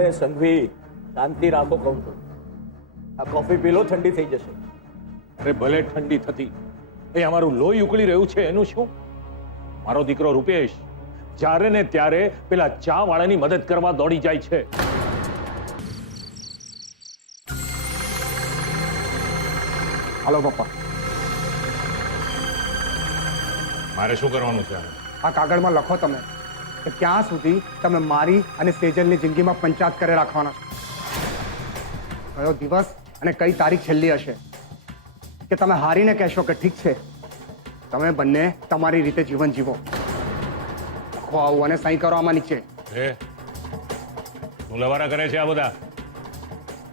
અરે સંઘવી, શાંતિ રાખો કહું છું. આ કોફી પી લો, ઠંડી થઈ જશે. અરે ભલે ઠંડી થતી, એ અમારું લોહી ઉકળી રહ્યું છે એનું શું? મારો દીકરો રૂપેશ જ્યારે ને ત્યારે પેલા ચા વાળાની મદદ કરવા દોડી જાય છે. હાલો પપ્પા, મારે શું કરવાનું છે? આ કાગળમાં લખો તમે કે ક્યાં સુધી તમે મારી અને સેજલની જિંદગીમાં પંચાયત કરે રાખવાના છો. કયો દિવસ અને કઈ તારીખ છેલ્લી હશે કે તમે હારીને કહેશો કે ઠીક છે, તમે બંને તમારી રીતે જીવન જીવો. લખો આવું અને સહી કરો આમાં નીચે. શું લવારા કરે છે આ બધા?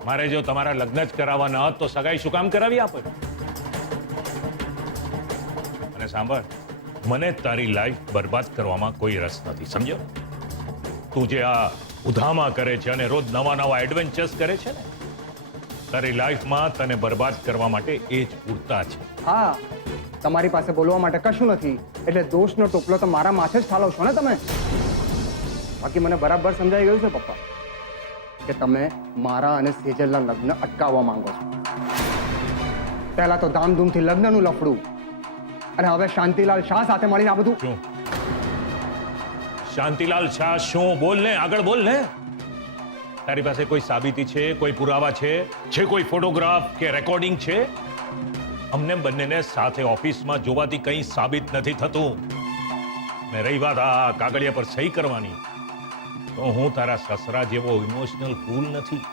મારે જો તમારા લગ્ન જ કરાવવા ન હોત તો સગાઈ શું કામ કરાવી આપે? અને સાંભળ, મને તારી લાઈફ બરબાદ કરવામાં કોઈ રસ નથી, સમજો? તું જે આ ઉધામા કરે છે અને રોજ નવા નવા એડવેન્ચર્સ કરે છે ને, તારી લાઈફમાં તને બરબાદ કરવા માટે એ જ પૂરતા છે. હા, તમારી પાસે બોલવા માટે કશું નથી એટલે દોષનો ટોપલો તો મારા માથે જ ઠાલવશો ને તમે. બાકી મને બરાબર સમજાઈ ગયું છે પપ્પા કે તમે મારા અને સેજલના લગ્ન અટકાવવા માંગો છો. પહેલા તો ધામધૂમથી લગ્નનું લફડું, અને હવે શાંતિલાલ શાહ સાથે મળીને આ બધું. શું શાંતિલાલ શાહ? શું? બોલ ને, આગળ બોલ ને. તારી પાસે કોઈ સાબિતી છે? કોઈ પુરાવા છે? કોઈ ફોટોગ્રાફ કે રેકોર્ડિંગ છે? અમને બંનેને સાથે ઓફિસમાં જોવાથી કંઈ સાબિત નથી થતું. ને રહી વાત આ કાગળિયા પર સહી કરવાની, તો હું તારા સસરા જેવો ઇમોશનલ ફૂલ નથી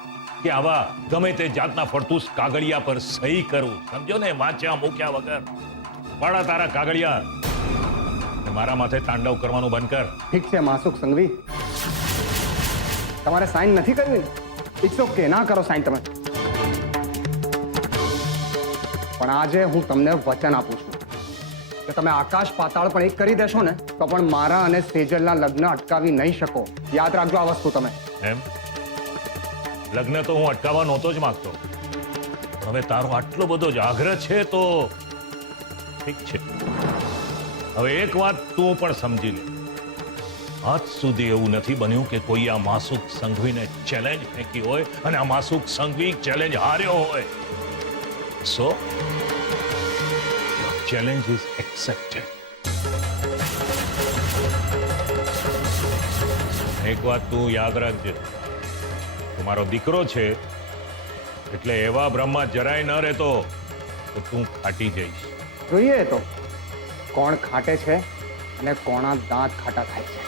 કે આવા ગમે તે જાતના ફરતુસ કાગળિયા પર સહી કરું, સમજો ને? વાંચ્યા મૂક્યા વગર વાળા તારા કાગળિયા. મારા માથે તાંડવ કરવાનું બંધ કર. ઠીક છે માસુક સંઘવી, તમારે સાઇન નથી કરવી ને? ઇટ્સ ઓકે, ના કરો સાઇન તમે. પણ આજે હું તમને વચન આપું છું કે તમે આકાશ પાતાળ પણ એક કરી દેશો ને તો પણ મારા અને સેજલના લગ્ન અટકાવી નહીં શકો. યાદ રાખજો આ વસ્તુ તમે. એમ? લગ્ન તો હું અટકાવવા નહોતો જ માંગતો. હવે તારો આટલો બધો જ આગ્રહ છે તો ઠીક છે. હવે એક વાત તું પણ સમજી લે, આજ સુધી એવું નથી બન્યું કે કોઈ આ માસુક સંઘવીને ચેલેન્જ ફેંકી હોય અને આ માસુક સંઘવી ચેલેન્જ હાર્યો હોય. સો ચેલેન્જ ઇઝ એક્સેપ્ટેડ. એક વાત તું યાદ રાખજે, મારો દીકરો છે એટલે એવા બ્રહ્મા જરાય ન રહેતો તો તું ફાટી જઈશ. જોઈએ તો કોણ ખાટે છે અને કોના દાંત ખાટા થાય છે.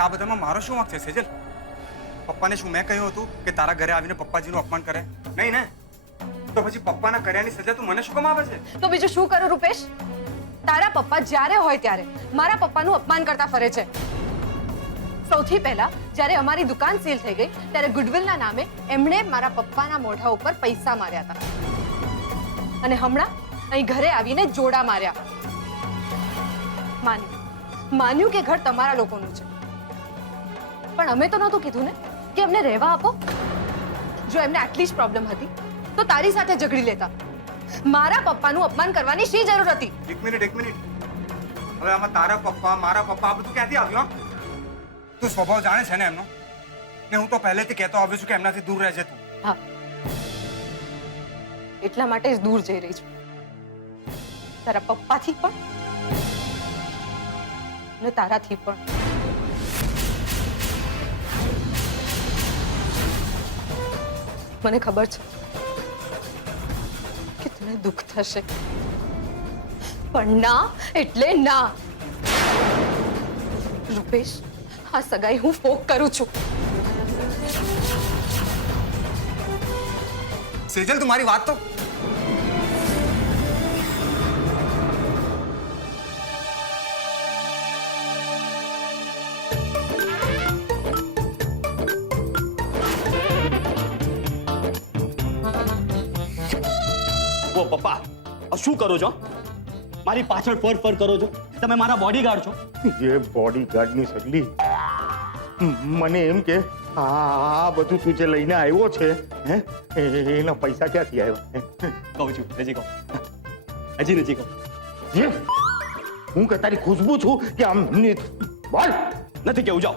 આ બધામાં મારો શું વાંક છે સેજલ? પપ્પાને શું મેં કહ્યું હતું કે તારા ઘરે આવીને પપ્પાજીનું અપમાન કરે? નહીં ને? તો પછી પપ્પાના કર્યાની સજા તું મને શું કામ આપે છે? તો બીજું શું કરું રૂપેશ? તારા પપ્પા જ્યારે હોય ત્યારે મારા પપ્પાનું અપમાન કરતા ફરે છે. સૌથી પહેલા જ્યારે અમારી દુકાન સીલ થઈ ગઈ ત્યારે ગુડવિલના નામે એમણે મારા પપ્પાના મોઢા ઉપર પૈસા માર્યા હતા અને હમણાં અહીં ઘરે આવીને જોડા માર્યા. માન્યું કે ઘર તમારા લોકોનું છે, પણ અમે તો નહોતું કીધું ને કે અમને રહેવા આપો. જો એમને આટલી જ પ્રોબ્લેમ હતી તો તારી સાથે ઝઘડી લેતા. મારા પપ્પાનું અપમાન કરવાની શી જરૂર હતી? એક મિનિટ. હવે આમાં તારા પપ્પા મારા પપ્પા આ બધું ક્યાંથી આવ્યું? તું સ્વભાવ જાણે છે ને એમનો? ને હું તો પહેલેથી કહેતો આવ્યો છું કે એમનાથી દૂર રહેજે તું. હા, એટલા માટે જ દૂર જઈ રહી છું. તારા પપ્પાથી પણ ને તારાથી પણ. મને ખબર છે કે તને દુઃખ થશે, પણ ના એટલે ના. રૂપેશ, આ સગાઈ હું ફોક કરું છું. સેજલ, તું મારી વાત તો ઓ પપ્પા, આ શું કરો છો? મારી પાછળ ફર કરો છો. તમે મારા બોડીગાર્ડ છો. એ બોડીગાર્ડની સગલી મને એમ કે આ બધું તું જે લઈને આવ્યો છે હે એના પૈસા ક્યાંથી આવ્યા? કહું છું, હજી કહું. હજી નથી કહું. જે હું કે તારી ખુશ્બુ છું કે આમ બોલ. નથી કેવું, જાઓ.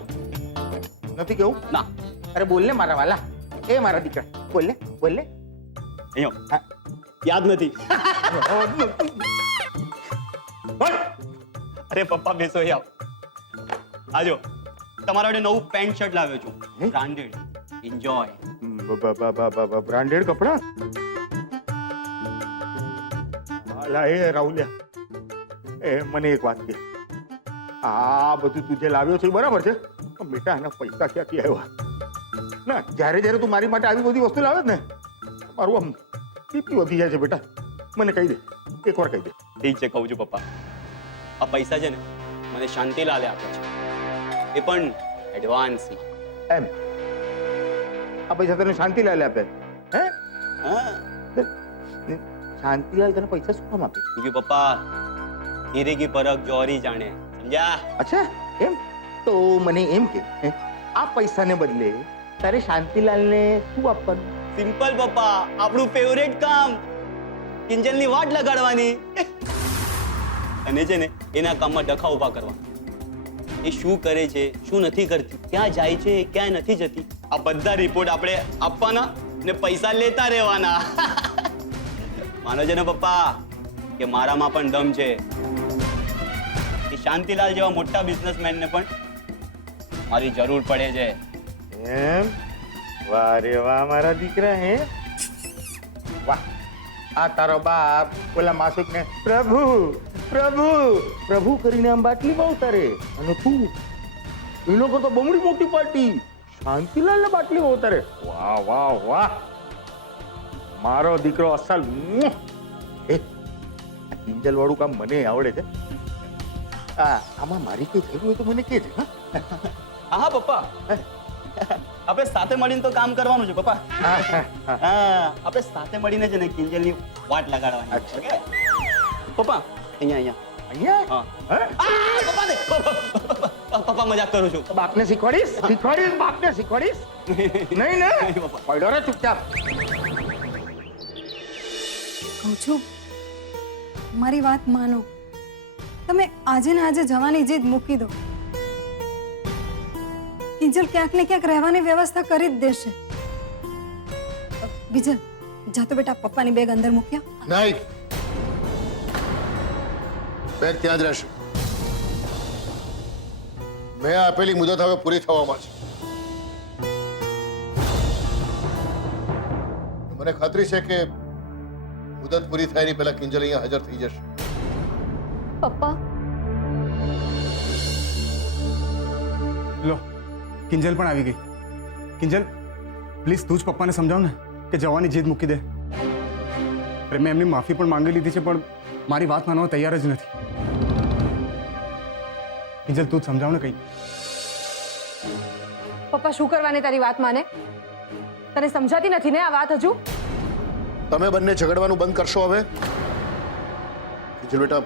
નથી કેવું? ના. અરે બોલ ને મારા વાલા, એ મારા દીકરા, બોલ ને. અહીંયા યાદ નથી. બોલ. અરે પપ્પા, બેસો આવ. આજો, તમારા માટે નવું પેન્ટ શર્ટ લાવ્યો છું, બ્રાન્ડેડ. એન્જોય. બ્રાન્ડેડ કપડા? હાલા એ રાહુલ્યા, એ મને એક વાત કે, આ બધું તું જે લાવ્યો છે એ બરાબર છે, પણ બેટા આના પૈસા ક્યાંથી આવ્યા? ના, જ્યારે તું મારી માટે આવી બધી વસ્તુ લાવે ને મારું આમ બીપી વધી જાય છે બેટા. મને કહી દે, એકવાર કહી દે. ઠીક છે, કહું છું પપ્પા. આ પૈસા છે ને મને શાંતિલાલે આપ્યા છે, એ પણ એડવાન્સમાં. એમ? આ પૈસા તને શાંતિલાલ આપે? હે? હા, શાંતિલાલ તને પૈસા શું કામ આપે? क्योंकि पप्पा हीरे की परख जौहरी जाने, समझा? અચ્છા, એમ? તો મને એમ કે આ પૈસાને બદલે તારે શાંતિલાલને શું આપવાનું? સિમ્પલ પપ્પા, આપણું ફેવરેટ કામ, કિંજલની વાટ લગાડવાની અને છે ને એના કામમાં ડખા ઉભા કરવા. એ શું કરે છે, શું નથી કરતી, ક્યાં જાય છે, ક્યાં નથી જતી, આ બધા રિપોર્ટ આપણે આપવાના ને પૈસા લેતા રહેવાના. માનો છે ને પપ્પા કે મારામાં પણ દમ છે. એ શાંતિલાલ જેવા મોટા બિઝનેસમેનને પણ મારી જરૂર પડે છે. એમ? વાહ રે વાહ મારા દીકરા. હે વાહ. આ તારો બાપ ઓલા માસુકને પ્રભુ પ્રભુ પ્રભુ કરીને આમ બાટલીમાં ઉતારે, અને તું એ લોકો તો બમણી મોટી પાર્ટી શાંતિલાલને બાટલીમાં ઉતારે. વાહ વાહ વાહ, મારો દીકરો અસલ. એ કિંજલ વાળું કામ મને આવડે છે. આમાં મારી કઈ જરૂર હોય તો મને કહેજે. હા પપ્પા, આપણે સાથે મળીને તો કામ કરવાનું છે પપ્પા. હા, આપણે સાથે મળીને છે ને કિંજલની વાટ લગાડવાની. ઓકે પપ્પા? અહીંયા. અહીંયા? હા. પપ્પા ને પપ્પા મજાક કરું છું. બાપને શીખવાડીશ? બાપને શીખવાડીશ? નહીં ને? પડ્યો રે ચૂપચાપ. કહું છું, મારી વાત માનો. તમે આજે ને આજે જવાની જીદ મૂકી દો. કિંજલ ક્યાંક ને ક્યાંક રહેવાની વ્યવસ્થા કરી જ દેશે. બીજલ, જા તો બેટા પપ્પાની બેગ અંદર મૂક્યા. નહીં, બેગ ત્યાં જ રહેશે. મેં આપેલી મુદત હવે પૂરી થવામાં છે. મને ખાતરી છે કે મુદત પૂરી થાય એની પહેલા કિંજલ અહીંયા હાજર થઈ જશે. પપ્પા, લો કિંજલ પણ આવી ગઈ. કિંજલ પ્લીઝ તું જ પપ્પાને સમજાવ ને કે જવાની જીદ મૂકી દે. અરે મેં એમની માફી પણ માંગી લીધી છે પણ મારી વાત માનવા તૈયાર જ નથી. કિંજલ તું જ સમજાવ ને કંઈ. પપ્પા શું કરવાની તારી વાત માને? તને સમજાતી નથી ને આ વાત હજુ? તમે બંને ઝઘડવાનું બંધ કરશો હવે? કિંજલ બેટા,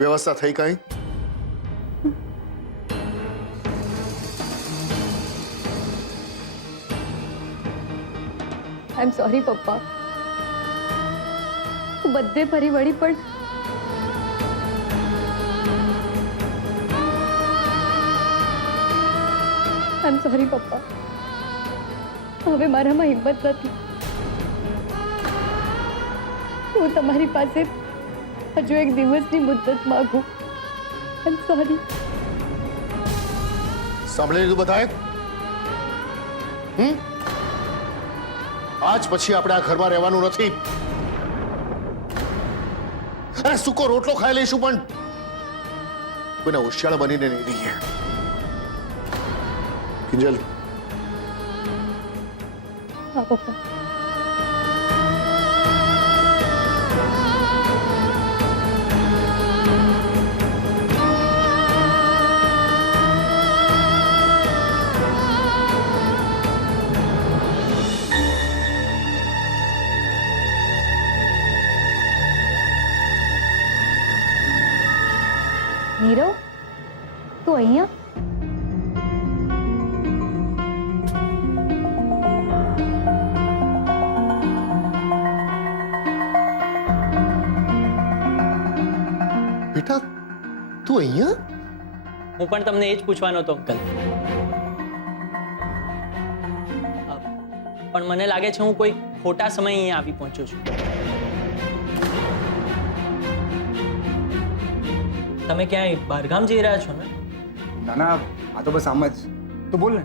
વ્યવસ્થા થઈ કઈ? આઈ એમ સોરી પપ્પા. હું બધે ફરી વળી પણ આઈ એમ સોરી પપ્પા. હવે મારામાં હિંમત નથી. હું તમારી પાસે હજુ એક દિવસની મુદ્દત માંગુ. આઈ એમ સોરી. સાંભળી લીધું બધાએ? આજ પછી આપણે આ ઘરમાં રહેવાનું નથી. અરે સૂકો રોટલો ખાઈ લઈશું પણ કોઈના હોશિયાર બનીને નહીં રહીએ. કિંજલ, હા પપ્પા. નીરવ, તું અહીંયા? બેટા તું અહીંયા? હું પણ તમને એ જ પૂછવાનો હતો અંકલ. પણ મને લાગે છે હું કોઈ ખોટા સમય અહીંયા આવી પહોંચ્યો છું. તમે ક્યાંય બહારગામ જઈ રહ્યા છો ને? ના ના, આ તો બસ આમ જ. તું બોલ ને,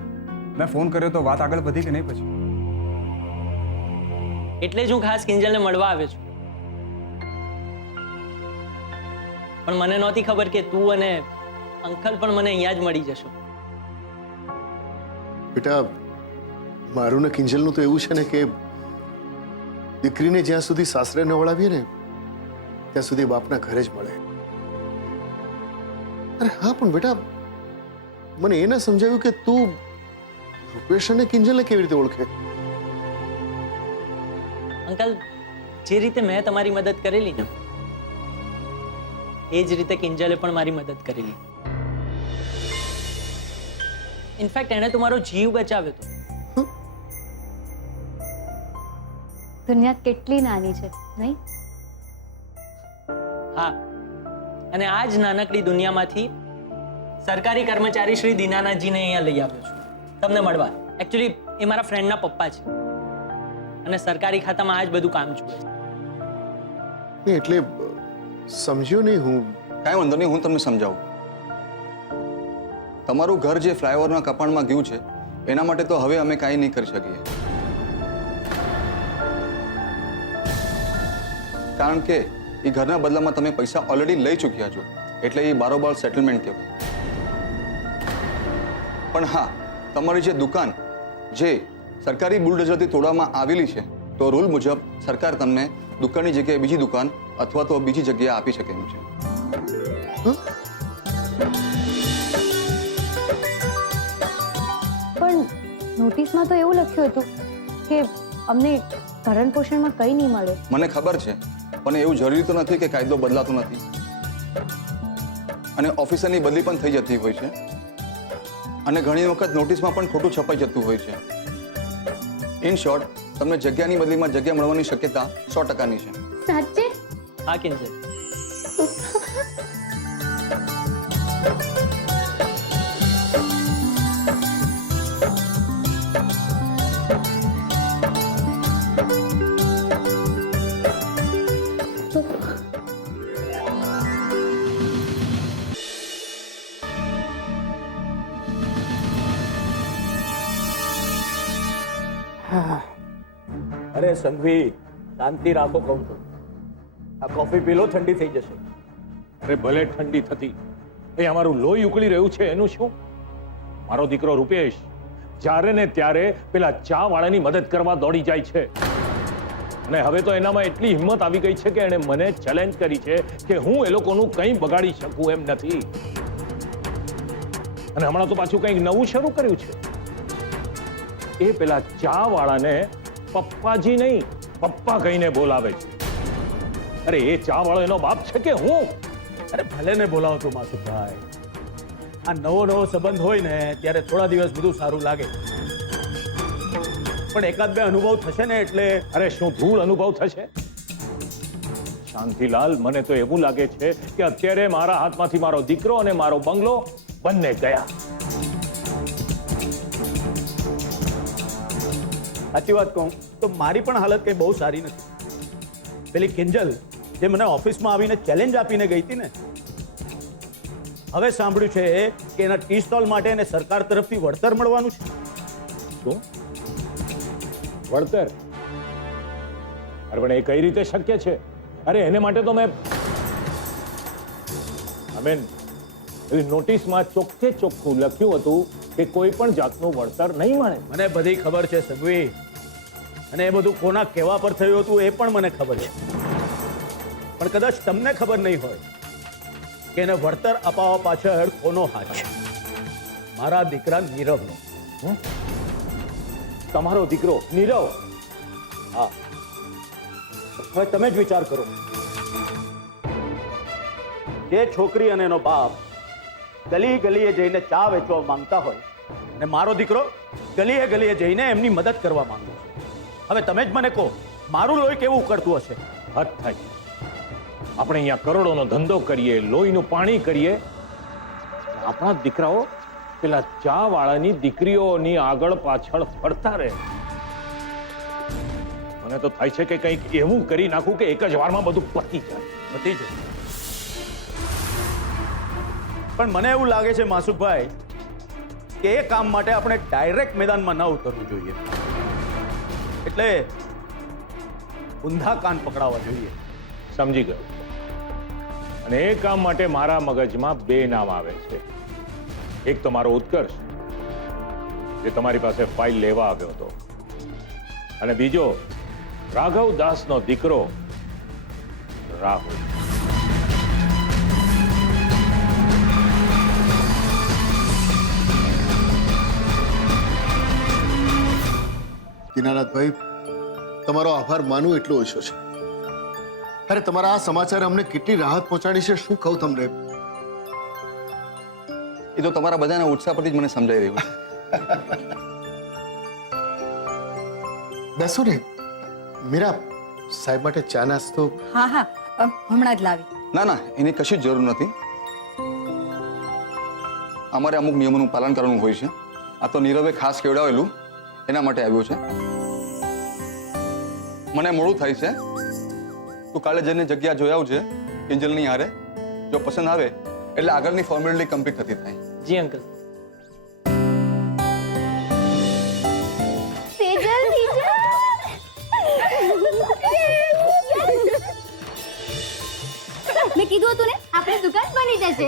મેં ફોન કર્યો તો વાત આગળ વધી કે નહીં પછી? એટલે જ હું ખાસ કિંજલને મળવા આવ્યો છું. પણ મને નહોતી ખબર કે તું અને અંકલ પણ મને અહીંયા જ મળી જશો. બેટા મારું ને કિંજલનું તો એવું છે ને કે દીકરીને જ્યાં સુધી સાસરે ન વળાવીએ ને ત્યાં સુધી બાપના ઘરે જ મળે. અરે હા, પણ બેટા મને એ ના સમજાયું કે તું રૂપેશ અને કિંજલને કેવી રીતે ઓળખે? અંકલ, જે રીતે મેં તમારી મદદ કરેલી ને એ જ રીતે કિંજલે પણ મારી મદદ કરેલી. ઇનફેક્ટ એણે તો મારો જીવ બચાવ્યો હતો. દુનિયા કેટલી નાની છે નહીં? હા, અને આ જ નાનકડી દુનિયામાંથી સરકારી કર્મચારી શ્રી દીનાનાથજીને અહીંયા લઈ આવ્યો છું તમને મળવા. એકચ્યુઅલી એ મારા ફ્રેન્ડના પપ્પા છે અને સરકારી ખાતામાં આ જ બધું કામ જુએ છે. નહીં એટલે સમજ્યો નહીં હું. કાંઈ વાંધો નહીં, હું તમને સમજાવું. તમારું ઘર જે ફ્લાયઓવરના કપાણમાં ગયું છે એના માટે તો હવે અમે કાંઈ નહીં કરી શકીએ, કારણ કે એ ઘરના બદલામાં તમે પૈસા ઓલરેડી લઈ ચૂક્યા છો, એટલે એ બારોબાર સેટલમેન્ટ કહેવાય. પણ હા, તમારી જે દુકાન જે સરકારી બુલડોઝરથી તોડવામાં આવેલી છે તો રૂલ મુજબ સરકાર તમને દુકાનની જગ્યાએ બીજી દુકાન અથવા તો બીજી જગ્યાએ આપી શકે એમ છે. પણ નોટિસમાં તો એવું લખ્યું હતું કે અમને ભરણ પોષણમાં કંઈ નહીં મળે. મને ખબર છે, પણ એવું જરૂરી તો નથી કે કાયદો બદલાતો નથી અને ઓફિસરની બદલી પણ થઈ જતી હોય છે અને ઘણી વખત નોટિસમાં પણ ખોટું છપાઈ જતું હોય છે. ઇન શોર્ટ, તમને જગ્યાની બદલીમાં જગ્યા મળવાની શક્યતા 100%ની છે. સાચે? હા કિંજલ. અરે સંઘવી, શાંતિ રાખો કહું છું. આ કોફી પી લો, ઠંડી થઈ જશે. અરે ભલે ઠંડી થતી, એ અમારું લોહી ઉકળી રહ્યું છે એનું શું? મારો દીકરો રૂપેશ જ્યારે ને ત્યારે પેલા ચા વાળાની મદદ કરવા દોડી જાય છે અને હવે તો એનામાં એટલી હિંમત આવી ગઈ છે કે એણે મને ચેલેન્જ કરી છે કે હું એ લોકોનું કંઈ બગાડી શકું એમ નથી. અને હમણાં તો પાછું કંઈક નવું શરૂ કર્યું છે. એ પેલા ચા વાળાને પપ્પાજી નહીં પપ્પા કહીને બોલાવે છે. અરે એ ચા વાળો એનો બાપ છે કે હું? અરે ભલે ને બોલાવો તો માસુભાઈ, આ નવો સંબંધ હોય ને ત્યારે થોડા દિવસ બધું સારું લાગે, પણ એકાદ બે અનુભવ થશે ને એટલે અરે શું ધૂળ અનુભવ થશે? શાંતિલાલ, મને તો એવું લાગે છે કે અત્યારે મારા હાથમાંથી મારો દીકરો અને મારો બંગલો બંને ગયા. સાચી વાત કહું તો મારી પણ હાલત કંઈ બહુ સારી નથી. પેલી કિંજલ જે મને ઓફિસમાં આવીને ચેલેન્જ આપીને ગઈ હતી ને, હવે સાંભળ્યું છે કે એના ટી સ્ટોલ માટે એને સરકાર તરફથી વળતર મળવાનું છે. શું વળતર? અરે પણ એ કઈ રીતે શક્ય છે? અરે એને માટે તો મેં નોટિસમાં ચોખ્ખે ચોખ્ખું લખ્યું હતું કે કોઈ પણ જાતનું વળતર નહીં મળે. મને બધી ખબર છે સગવી, અને એ બધું કોના કહેવા પર થયું હતું એ પણ મને ખબર છે. પણ કદાચ તમને ખબર નહીં હોય કે એને વળતર અપાવવા પાછળ કોનો હાથ છે. મારા દીકરા નીરવનો. તમારો દીકરો નીરવ? હા, હવે તમે જ વિચાર કરો. જે છોકરી અને એનો બાપ ગલી ગલીએ જઈને ચા વેચવા માંગતા હોય અને મારો દીકરો ગલીએ ગલીએ જઈને એમની મદદ કરવા માંગે છે. હવે તમે જ મને કહો, મારું લોહી કેવું ઉકળતું હશે? હદ થાય. આપણે અહીંયા કરોડોનો ધંધો કરીએ, લોહીનું પાણી કરીએ, આપણા દીકરાઓ પેલા ચા વાળાની દીકરીઓની આગળ પાછળ ફરતા રહે. મને તો થાય છે કે કંઈક એવું કરી નાખું કે એક જ વારમાં બધું પતી જાય. પતી જાય. પણ મને એવું લાગે છે માસુભાઈ કે એ કામ માટે આપણે ડાયરેક્ટ મેદાનમાં ન ઉતરવું જોઈએ, એટલે ઊંધા કાન પકડાવવા જોઈએ. સમજી ગયો. અને એ કામ માટે મારા મગજમાં બે નામ આવે છે. એક તો મારો ઉત્કર્ષ, જે તમારી પાસે ફાઇલ લેવા આવ્યો હતો, અને બીજો રાઘવ દાસનો દીકરો રાહુલ. દીનાનાથભાઈ, તમારો આભાર માનું એટલો ઓછો છે. અરે તમારા આ સમાચાર અમને કેટલી રાહત પહોંચાડી છે, શું કહું તમને. એ તો તમારા બધાના ઉત્સાહ પરથી જ મને સમજાઈ રહ્યું છે. બેસો ને. મીરા, સાહેબ માટે ચા નાસ્તો. હા હા, હમણાં જ લાવી. ના ના, એની કશી જ જરૂર નથી. અમારે અમુક નિયમોનું પાલન કરવાનું હોય છે. આ તો નીરવે ખાસ કેવડાવેલું એના માટે આવ્યું છે. મને મોડું થાય છે. તું કાલે જઈને જગ્યા જોઈ આવજે કિંજલની હારે. જો પસંદ આવે એટલે આગળની ફોર્મેલિટી કમ્પ્લીટ થતી થાય. જી અંકલ. મેં કીધું હતું ને આપણી દુકાન બની જશે.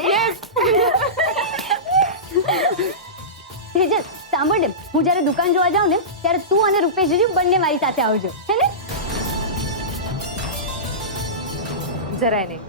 તેજલ, સાંભળ ને, હું જ્યારે દુકાન જોવા જાઉં ને ત્યારે તું અને રૂપેશજી બંને મારી સાથે આવજો, હે ને? જરાય નહીં.